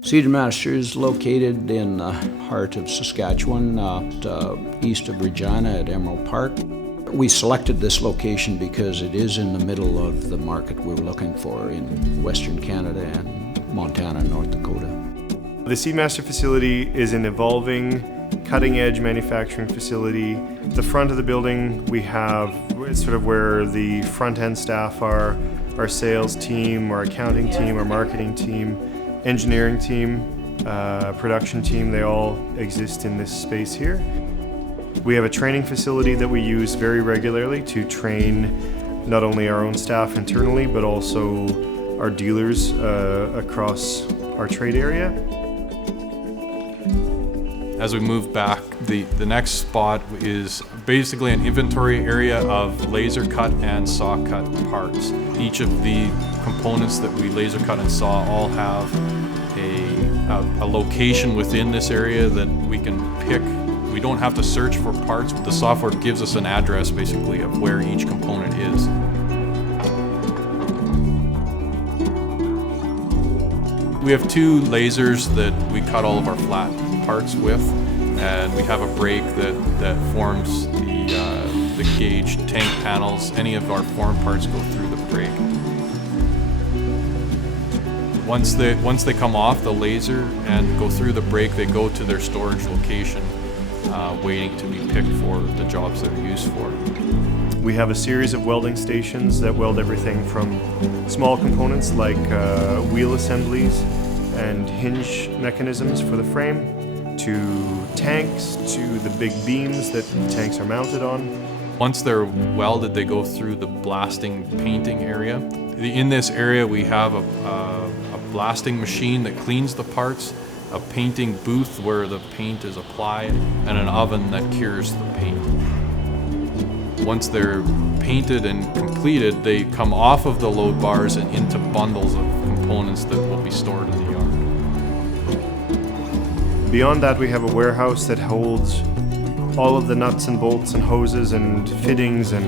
SeedMaster is located in the heart of Saskatchewan, east of Regina at Emerald Park. We selected this location because it is in the middle of the market we're looking for in Western Canada and Montana and North Dakota. The SeedMaster facility is an evolving, cutting-edge manufacturing facility. The front of the building we have, it's sort of where the front-end staff are, our sales team, our accounting team, our marketing team, engineering team, production team, they all exist in this space here. We have a training facility that we use very regularly to train not only our own staff internally, but also our dealers across our trade area. As we move back, the next spot is basically an inventory area of laser cut and saw cut parts. Each of the components that we laser cut and saw all have a location within this area that we can pick. We don't have to search for parts. The software gives us an address basically of where each component is. We have two lasers that we cut all of our flat parts with, and we have a brake that forms the gauge tank panels. Any of our form parts go through the brake. Once they come off the laser and go through the brake, they go to their storage location, waiting to be picked for the jobs they're used for. We have a series of welding stations that weld everything from small components like wheel assemblies and hinge mechanisms for the frame, to tanks, to the big beams that tanks are mounted on. Once they're welded, they go through the blasting painting area. In this area, we have a blasting machine that cleans the parts, a painting booth where the paint is applied, and an oven that cures the paint. Once they're painted and completed, they come off of the load bars and into bundles of components that will be stored in the yard. Beyond that, we have a warehouse that holds all of the nuts and bolts and hoses and fittings and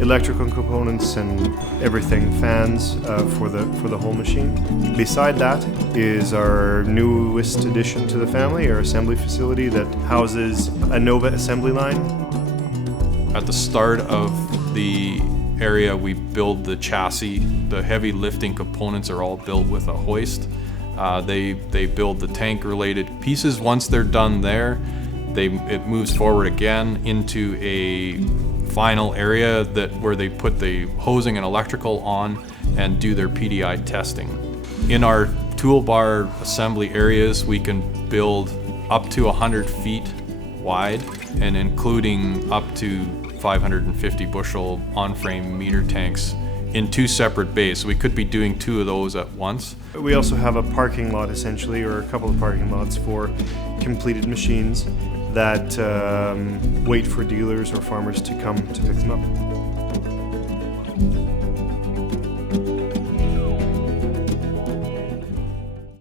electrical components and everything, fans for the whole machine. Beside that is our newest addition to the family, our assembly facility that houses a Nova assembly line. At the start of the area, we build the chassis. The heavy lifting components are all built with a hoist. They build the tank-related pieces. Once they're done there, it moves forward again into a final area where they put the hosing and electrical on and do their PDI testing. In our toolbar assembly areas, we can build up to 100 feet wide and including up to 550 bushel on-frame meter tanks in two separate bays. So we could be doing two of those at once. We also have a parking lot essentially, or a couple of parking lots for completed machines that wait for dealers or farmers to come to pick them up.